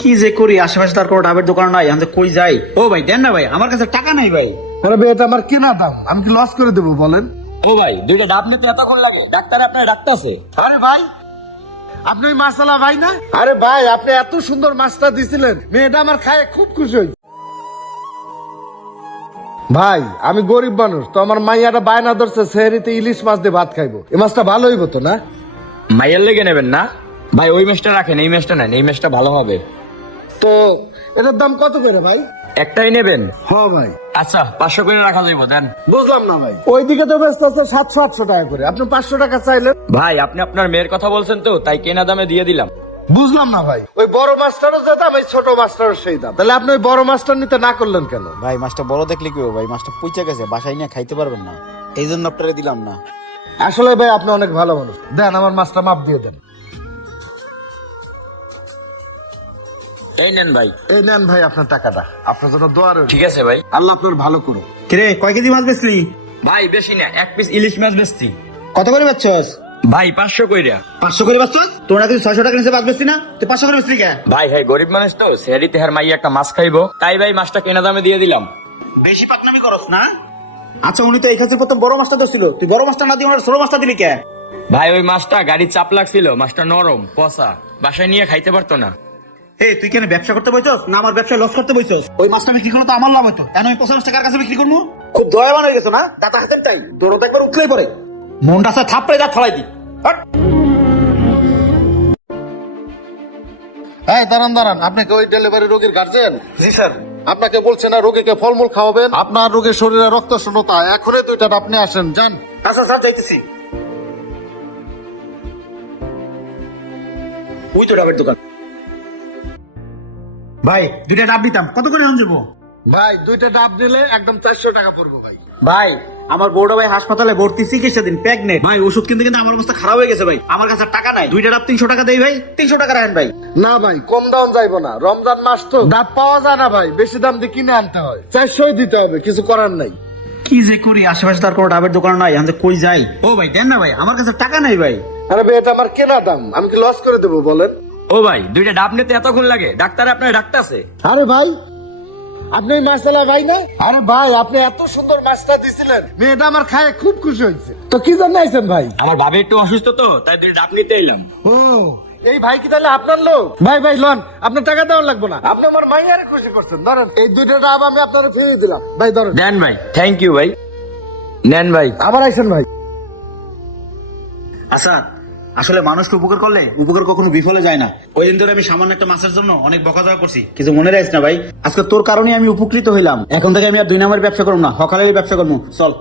কি যে করি, আশেপাশে তার কোনো ডাবের দোকান নাই, আমি কই যাই? ও ভাই দেন না ভাই, আমার কাছে টাকা নাই ভাই। আরে ভাই এটা আমার কেনা দাম, আমি কি লস করে দেবো বলেন? ও ভাই দুইটা ডাব নিতে এতক্ষণ লাগে? ডাক্তার আপনার ডাকতেছে। আরে ভাই আপনি ওই মাছালা ভাই না? আরে ভাই আপনি এত সুন্দর মাছটা দিছিলেন, মেয়েটা আমার খায় খুব খুশি হয়েছে। ভাই আমি গরিব মানুষ তো, আমার মাইয়াটা বায়না ধরছে সেহরিতে ইলিশ মাছ দিয়ে ভাত খাইবো। এই মাছটা ভালো হইব তো না? মাইয়ার লেগে নেবেন না ভাই, ওই মেশটা রাখেন, এই মেশটা নেন, এই মেশটা ভালো হবে। তো এটার দাম কত করে ভাই? একটাই নেবেন? হ্যাঁ ভাই। আচ্ছা 500 করে রাখা যাইব, দেন। বুঝলাম না ভাই, ওইদিকে তো ব্যস্ত আছে 700-800 টাকা করে, আপনি 500 টাকা চাইলেন। ভাই আপনি আপনার মেয়ের কথা বলছেন তো, তাই কেনা দামে দিয়ে দিলাম। বুঝলাম না ভাই, ওই বড় মাছটারও যে দাম, এই ছোট মাছটারও সেই দাম, তাহলে আপনি ওই বড় মাছটা নিতে না করলেন কেন? ভাই মাছটা বড় দেখলে কি হবে ভাই, মাছটা পুইচা গেছে, বাসায় নিয়ে খাইতে পারবেন না, এই জন্য আপনারা দিলাম না। আসলে ভাই আপনি অনেক ভালো মানুষ, দেন আমার মাছটা মাপ দিয়ে দেন। এই নেন ভাই। এই নেন ভাই আপনার টাকাটা, আপনার জন্য দোয়া রইল। ঠিক আছে ভাই। আল্লাহ আপনার ভালো করুন। কিরে কয় কেজি মাছ বেচলি? ভাই বেশি না, এক পিস ইলিশ মাছ বেচছি। কত করে বেচছস? ভাই 500 কইরা। 500 করে বেচছস? তোর না কিছু 600 টাকা নিচে মাছ বেচতি না? তুই 500 করে বেচলি কে? ভাই হ্যাঁ গরিব মানুষ তো, সেহারিতে হার মাইয়া একটা মাছ খাইবো, তাই ভাই মাছটা কেনা দামে দিয়ে দিলাম। বেশি পাকনামি করস না? আচ্ছা উনি তো এই খাসির প্রথম বড় মাছটা ধরছিল, তুই বড় মাছটা না দিয়ে ওনার ছোট মাছটা দিলি কে? ভাই ওই মাছটা গাড়ির চাপ লাগছিল, মাছটা নরম পচা, বাসায় নিয়ে খাইতে পারতো না। এই তুই কেন ব্যবসা করতে বইছস না আমার ব্যবসায় লস করতে বইছস? ওই মাছটা বিক্রি করলে তো আমার লাভ হতো, কেন আমি 50 টাকার কাছে বিক্রি করবো? খুব দয়াবান হয়ে গেছো না, দাতা হাতের তাই দৌড়তে একবার উঠলেই পড়ে, মনটা আছে থাপড়ে যা ফলাই দি। হট। এই দাঁড়ান দাঁড়ান, আপনি কি ওই ডেলিভারি রোগীর গার্জেন? জি স্যার। আপনাকে বলছে না রোগীকে ফলমূল খাওয়াবেন, আপনার রোগীর শরীরে রক্ত শূন্যতা, এখনই দুইটা আপনি আসেন, যান। আচ্ছা স্যার যাইতেছি। ওই তো ডাবের দোকান। ভাই দুইটা ডাব দিতাম, কত করে হন যাবো? ভাই দুইটা ডাব নিলে একদম 400 টাকা পড়বে ভাই। ভাই আমার বড় ভাই হাসপাতালে ভর্তি, চিকিৎসা দিন, প্রেগনেন্ট। ভাই ওষুধ কিনতে কিন্তু আমার অবস্থা খারাপ হয়ে গেছে ভাই, আমার কাছে টাকা নাই। দুইটা ডাব 300 টাকা দেই ভাই, 300 টাকা রাখেন ভাই। না ভাই কম দাম যাইবো না, রমজান মাস তো ডাব পাওয়া যায় না ভাই, বেশি দাম দিয়ে কিনে আনতে হয়, 400 দিতে হবে, কিছু করার নাই। কি যে করি, আশেপাশে তার কোনো ডাবের দোকান নাই, আমি কই যাই? ও ভাই দেন না ভাই, আমার কাছে টাকা নাই ভাই। আরে ভাই এটা আমার কেনা দাম, আমি কি লস করে দেবো বলেন? ও ভাই দুইটা ডাব নিতে এতক্ষণ লাগে? ডাক্তার আপনার ডাকতেছে। আরে ভাই আপনি ওই মাছালা ভাই না? আরে ভাই আপনি এত সুন্দর মাছটা দিছিলেন, মেয়েটা আমার খায় খুব খুশি হয়েছে। তো কি জন্য আইছেন ভাই? আমার ভাবি একটু অসুস্থ তো, তাই দুইটা ডাব নিতে এলাম। ও এই ভাই কি তাহলে আপনার লোক? ভাই ভাই লন, আপনার টাকা দেওয়ার লাগবে না, আপনি আমার মাইয়ারে খুশি করছেন, ধরেন এই দুইটা ডাব আমি আপনার ফিরিয়ে দিলাম ভাই, ধরেন। দেন ভাই, থ্যাংক ইউ ভাই, নেন ভাই। আবার আইছেন ভাই। আচ্ছা আসলে মানুষকে উপকার করলে উপকার কখনো বিফলে যায় না। ওই দিন ধরে আমি সামান্য একটা মাছের জন্য অনেক বকাঝকা করছি, কিছু মনে রাখিস না ভাই। আজকে তোর কারণে আমি উপকৃত হইলাম, এখন থেকে আমি আর 2 নম্বরের ব্যবসা করবো না, হকালের ব্যবসা করবো, চল।